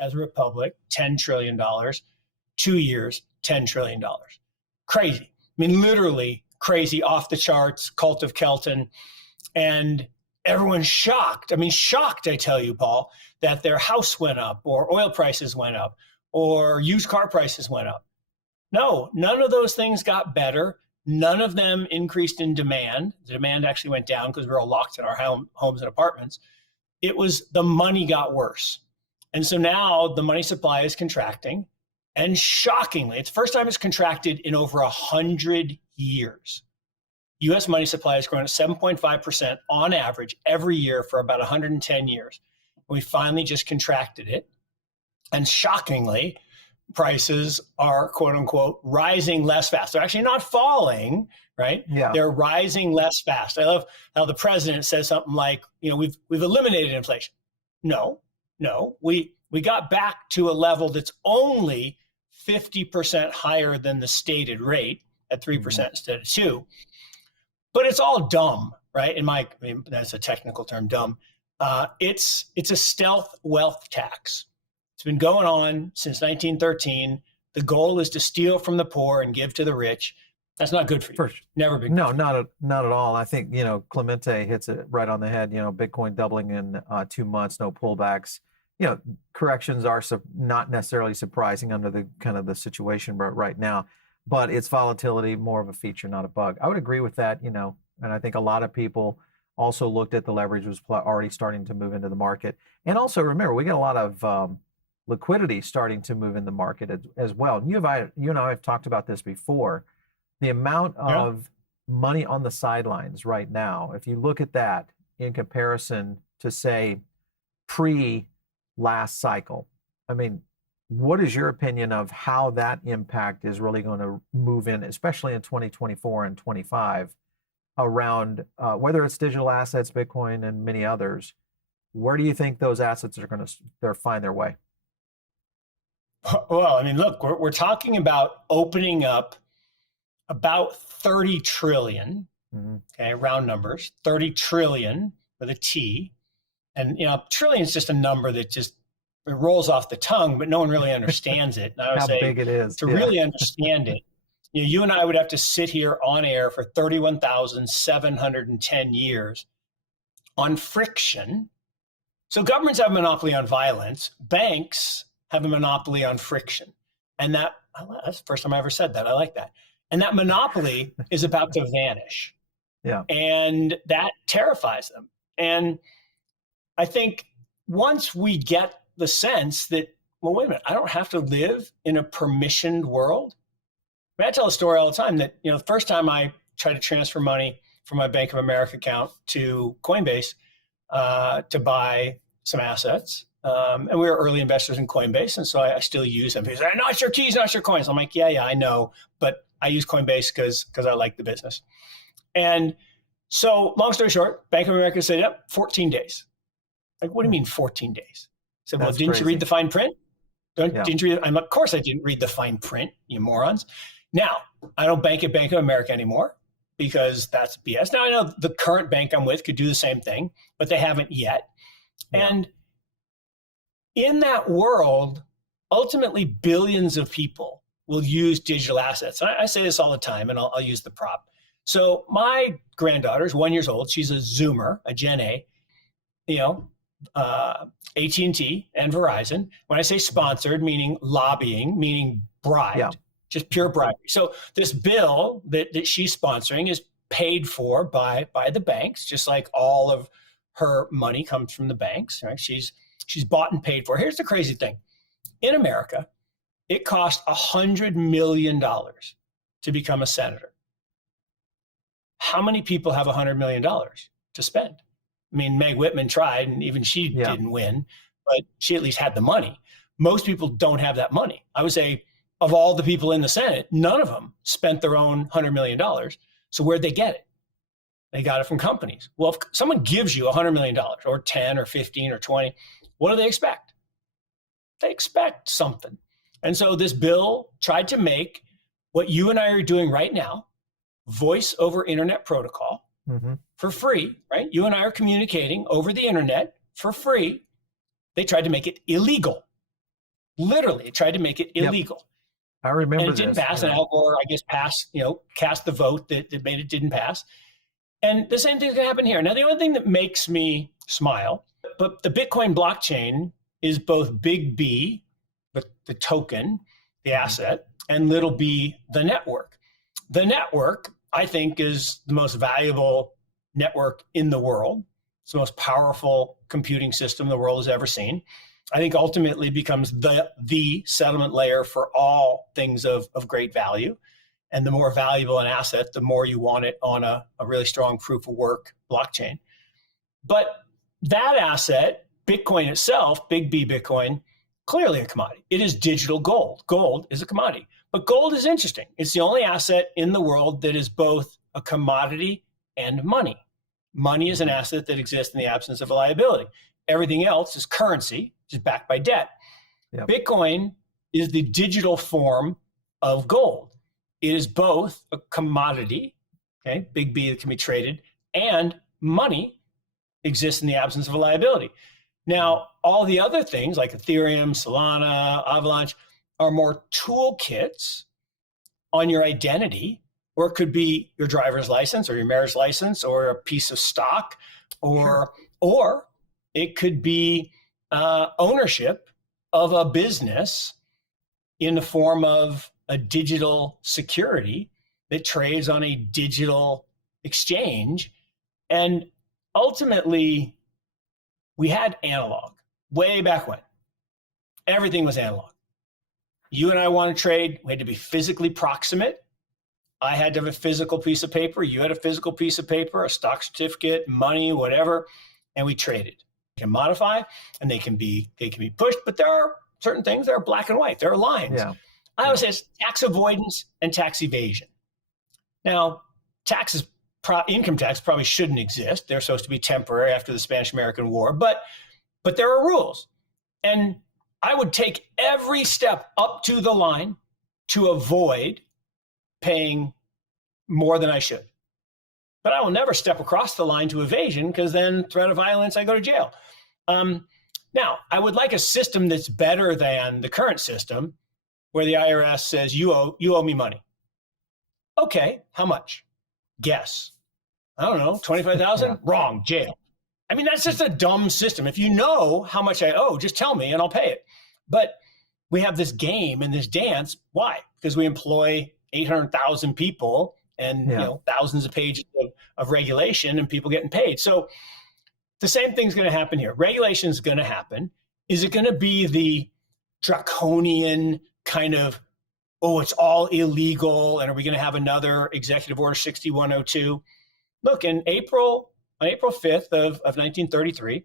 as a republic, $10 trillion, 2 years, $10 trillion. Crazy. I mean, literally crazy, off the charts, cult of Kelton. And everyone's shocked. I mean, shocked, I tell you, Paul, that their house went up or oil prices went up or used car prices went up. No, none of those things got better. None of them increased in demand. The demand actually went down because we were all locked in our homes and apartments. It was the money got worse. And so now the money supply is contracting. And shockingly, it's the first time it's contracted in over 100 years. US money supply has grown at 7.5% on average every year for about 110 years. We finally just contracted it. And shockingly, prices are, quote unquote, rising less fast. They're actually not falling, right? Yeah. They're rising less fast. I love how the president says something like, we've eliminated inflation. No, we got back to a level that's only 50% higher than the stated rate at 3% instead of 2%. But it's all dumb, right? That's a technical term, dumb. It's a stealth wealth tax. It's been going on since 1913. The goal is to steal from the poor and give to the rich. That's not good for you. For sure. Never been. No, not at all. I think, Clemente hits it right on the head. Bitcoin doubling in 2 months, no pullbacks. Corrections are not necessarily surprising under the kind of the situation right now, but it's volatility, more of a feature, not a bug. I would agree with that, and I think a lot of people also looked at the leverage was already starting to move into the market. And also remember, we got a lot of liquidity starting to move in the market as well. And you and I have talked about this before. The amount of money on the sidelines right now, if you look at that in comparison to, say, pre-last cycle, I mean, what is your opinion of how that impact is really going to move in, especially in 2024 and 25, around whether it's digital assets, Bitcoin, and many others? Where do you think those assets are going to find their way? Well, I mean, look, we're talking about opening up about 30 trillion, okay, round numbers, 30 trillion with a T. And, trillion is just a number that just it rolls off the tongue, but no one really understands it. And I would say, big it is. To really understand it, you and I would have to sit here on air for 31,710 years on friction. So governments have a monopoly on violence. Banks have a monopoly on friction. And that's the first time I ever said that. I like that. And that monopoly is about to vanish. Yeah. And that terrifies them. And I think once we get the sense that, well, wait a minute, I don't have to live in a permissioned world. I tell a story all the time that, the first time I tried to transfer money from my Bank of America account to Coinbase to buy some assets. And we were early investors in Coinbase. And so I still use them. People say, not your keys, not your coins. I'm like, yeah, I know. But I use Coinbase because I like the business. And so long story short, Bank of America said, yep, 14 days. Like, what do you mean 14 days? I said, well, didn't you read the fine print? Didn't you read? Of course I didn't read the fine print, you morons. Now, I don't bank at Bank of America anymore because that's BS. Now, I know the current bank I'm with could do the same thing, but they haven't yet. Yeah. And in that world, ultimately, billions of people will use digital assets. And I say this all the time, and I'll use the prop. So my granddaughter is 1 year old. She's a Zoomer, a Gen A, AT&T and Verizon. When I say sponsored, meaning lobbying, meaning bribed, just pure bribery. So this bill that she's sponsoring is paid for by the banks, just like all of her money comes from the banks, right? She's bought and paid for. Here's the crazy thing. In America, it cost $100 million to become a senator. How many people have $100 million to spend? I mean, Meg Whitman tried, and even she didn't win, but she at least had the money. Most people don't have that money. I would say of all the people in the Senate, none of them spent their own $100 million. So where'd they get it? They got it from companies. Well, if someone gives you $100 million or 10 or 15 or 20, what do they expect? They expect something. And so this bill tried to make what you and I are doing right now, voice over internet protocol, for free, right? You and I are communicating over the internet for free. They tried to make it illegal. Literally, it tried to make it illegal. I And remember it didn't this. pass. And Al Gore, I guess, cast the vote that made it didn't pass. And the same thing's going to happen here. Now, the only thing that makes me smile, but the Bitcoin blockchain is both big B, the token, the asset, and little b, the network. The network, I think, is the most valuable network in the world. It's the most powerful computing system the world has ever seen. I think ultimately becomes the settlement layer for all things of great value. And the more valuable an asset, the more you want it on a really strong proof of work blockchain. But that asset, Bitcoin itself, big B Bitcoin, clearly a commodity. It is digital gold. Gold is a commodity. But gold is interesting. It's the only asset in the world that is both a commodity and money. Money is an asset that exists in the absence of a liability. Everything else is currency, which is backed by debt. Yep. Bitcoin is the digital form of gold. It is both a commodity, okay, big B that can be traded, and money exists in the absence of a liability. Now, all the other things like Ethereum, Solana, Avalanche are more toolkits on your identity, or it could be your driver's license or your marriage license or a piece of stock, or it could be ownership of a business in the form of a digital security that trades on a digital exchange. And ultimately, we had analog way back when. Everything was analog. You and I want to trade, we had to be physically proximate. I had to have a physical piece of paper. You had a physical piece of paper, a stock certificate, money, whatever, and we traded. You can modify and they can be pushed, but there are certain things that are black and white. There are lines. Yeah. I always say it's tax avoidance and tax evasion. Now, income tax probably shouldn't exist. They're supposed to be temporary after the Spanish-American War, but there are rules. And I would take every step up to the line to avoid paying more than I should. But I will never step across the line to evasion, because then threat of violence, I go to jail. Now, I would like a system that's better than the current system, where the IRS says, you owe me money. Okay, how much? Guess. I don't know, 25,000? Yeah. Wrong, jail. I mean, that's just a dumb system. If you know how much I owe, just tell me and I'll pay it. But we have this game and this dance. Why? Because we employ 800,000 people and thousands of pages of regulation and people getting paid. So the same thing's going to happen here. Regulation is going to happen. Is it going to be the draconian kind of, it's all illegal, and are we going to have another Executive Order 6102? Look, on April 5th of 1933,